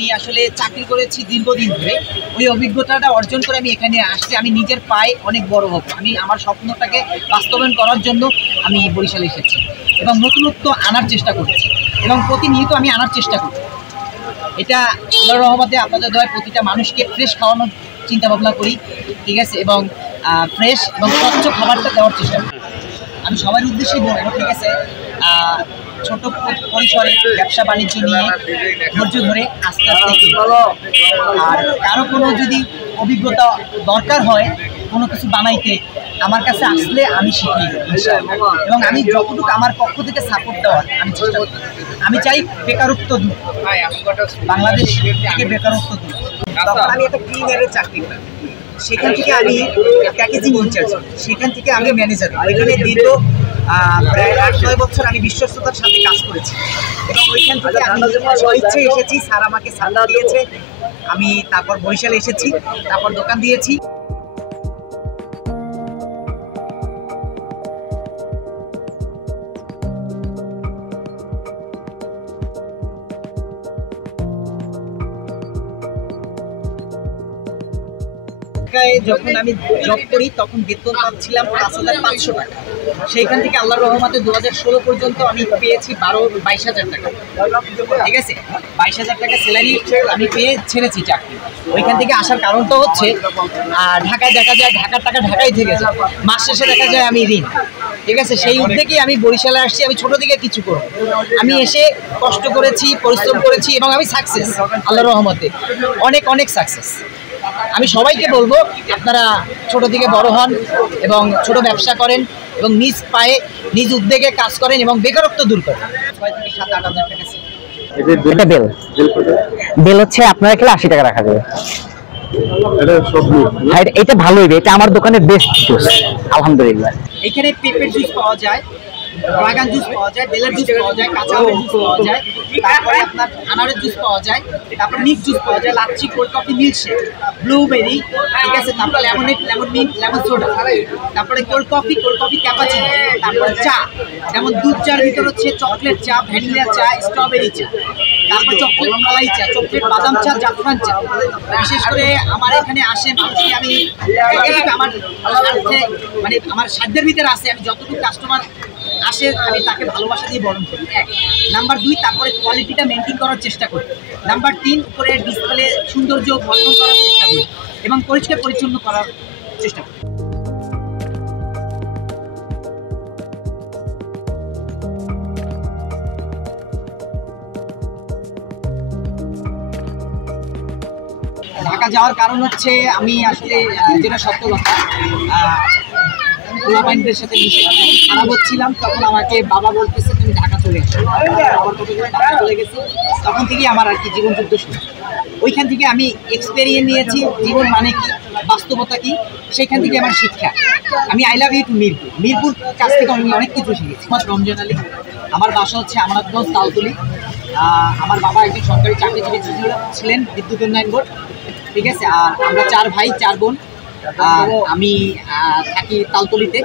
আমি আসলে চাকরি করেছি দীর্ঘদিন ধরে। ওই অভিজ্ঞতাটা অর্জন করে আমি এখানে আসছি। আমি নিজের পায়ে অনেক বড় হব। আমি আমার স্বপ্নটাকে বাস্তবায়ন করার জন্য আমি বরিশালে এসেছি এবং নতুনত্ব আনার চেষ্টা করছি এবং প্রতিনিয়ত আমি আনার চেষ্টা করি। এটা আল্লাহর রহমতে আপনাদের দয়ায় প্রতিটা মানুষকে ফ্রেশ খাওয়ানোর চিন্তা ভাবনা করি, ঠিক আছে, এবং ফ্রেশ এবং স্বচ্ছ খাবারটা দেওয়ার চেষ্টা করি। আমি সবার উদ্দেশ্যেই বলবো, ঠিক আছে, ছোট পরিসরে ব্যবসা বাণিজ্য নিয়ে ধৈর্য ধরে আস্তে আস্তে, আর কারো কোনো যদি অভিজ্ঞতা দরকার হয় কোনো কিছু বানাইতে, আমার কাছে আসলে আমি শিখি এবং আমি যতটুকু আমার পক্ষ থেকে সাপোর্ট দেওয়ার আমি চেষ্টা করি। আমি চাই বেকারত্ব দূর, বাংলাদেশ থেকে বেকারত্ব দূর। আমি একটা ক্লিনারের চাকরি করি, সেখান থেকে আমি প্যাকেজিং ইনচার্জ, সেখান থেকে আমি ম্যানেজার। ওইখানে দীর্ঘ প্রায় 8-9 বছর আমি বিশ্বস্ততার সাথে কাজ করেছি এবং ওইখান থেকে আমি স্বইচ্ছে এসেছি। স্যার আমাকে সান্ডা দিয়েছে, আমি তারপর বরিশালে এসেছি, তারপর দোকান দিয়েছি। যখন আমি জব করি তখন বেতন পাচ্ছিলাম 5,500 টাকা। সেইখান থেকে আল্লাহর রহমতে 2016 পর্যন্ত আমি পেয়েছি 22,000 টাকা, ঠিক আছে। 22,000 টাকা স্যালারি আমি পেয়ে ছেড়েছি চাকরি। ওইখান থেকে আসার কারণটা হচ্ছে ঢাকায় দেখা যায় ঢাকার টাকা ঢাকায় থেকে যায়, মাস শেষে দেখা যায় আমি ঋণ, ঠিক আছে। সেই উদ্যোগেই আমি বরিশালে আসছি। আমি ছোট থেকে কিছু করব, আমি এসে কষ্ট করেছি, পরিশ্রম করেছি এবং আমি সাকসেস আল্লাহর রহমতে, অনেক অনেক সাকসেস। আমি সবাইকে বলবো আপনারা ছোট থেকে বড় হন এবং ছোট ব্যবসা করেন এবং নিজ পায়ে নিজ উদ্যোগে কাজ করেন এবং বেকারত্ব দূর করেন। 6 থেকে 7-8 হাজার টাকা এটা বেল হচ্ছে আপনার খেলে 80 টাকা রাখা যাবে। এটা ভালো হইবে, এটা আমার দোকানের বেস্ট জুস আলহামদুলিল্লাহ। এখানে পেঁপের জুস পাওয়া যায়, ড্রাগন জুস পাওয়া যায়, বেলের জুস পাওয়া যায়, কাঁচা আমের জুস পাওয়া যায়, তারপরে আপনার আনারের জুস পাওয়া যায়, তারপর মিক্স জুস পাওয়া যায়, lassi, cold coffee, milkshake, blueberry, ঠিক আছে, তারপর lemonade, lemon mint, lemon soda, তারপরে কোল্ড কফি ক্যাপাচিনো, তারপরে চা, যেমন দুধ চার ভিতর হচ্ছে চকলেট চা, ভ্যানিলা চা, স্ট্রবেরি চা, তারপর চকলেট মালাই চা, চকলেট বাদাম চা, জাফরান চা। বিশেষ করে আমার এখানে আসে মানুষকে আমি আমার স্বার্থে, মানে আমার সাধ্যের ভিতরে আসে, আমি যতটুকু কাস্টমার আসে আমি তাকে ভালোবাসা দিয়ে বরণ করি। 1 নাম্বার 2, তারপরে কোয়ালিটিটা মেনটেন করার চেষ্টা করি। নাম্বার 3, উপরে ডিসপ্লে সৌন্দর্য বর্ধন করার চেষ্টা করি এবং পরিষ্কার পরিচ্ছন্ন করার চেষ্টা করি। ঢাকা যাওয়ার কারণ হচ্ছে আমি আসলে যেটা সত্য কথা, পোলাপাইনদের সাথে মিশে খারাপ হচ্ছিলাম। তখন আমাকে বাবা বলতেছে তুমি ঢাকা চলে এসো, বাবার কথা বলে ঢাকা চলে গেছি। তখন থেকেই আমার আর কি জীবন যুদ্ধ শুরু। ওইখান থেকে আমি এক্সপেরিয়েন্স নিয়েছি জীবন মানে কি, বাস্তবতা কি, সেইখান থেকে আমার শিক্ষা। আমি I love you too Mirpur কাছ থেকে আমি অনেক কিছু শিখেছি। আমার রমজান আলী, আমার বাসা হচ্ছে আমানতগঞ্জ, তালতলি। আমার বাবা একজন সরকারি চাকরিজীবী ছিলেন, বিদ্যুৎ উন্নয়ন বোর্ড, ঠিক আছে। আর আমরা 4 ভাই 4 বোন, আর আমি থাকি তালতলিতে।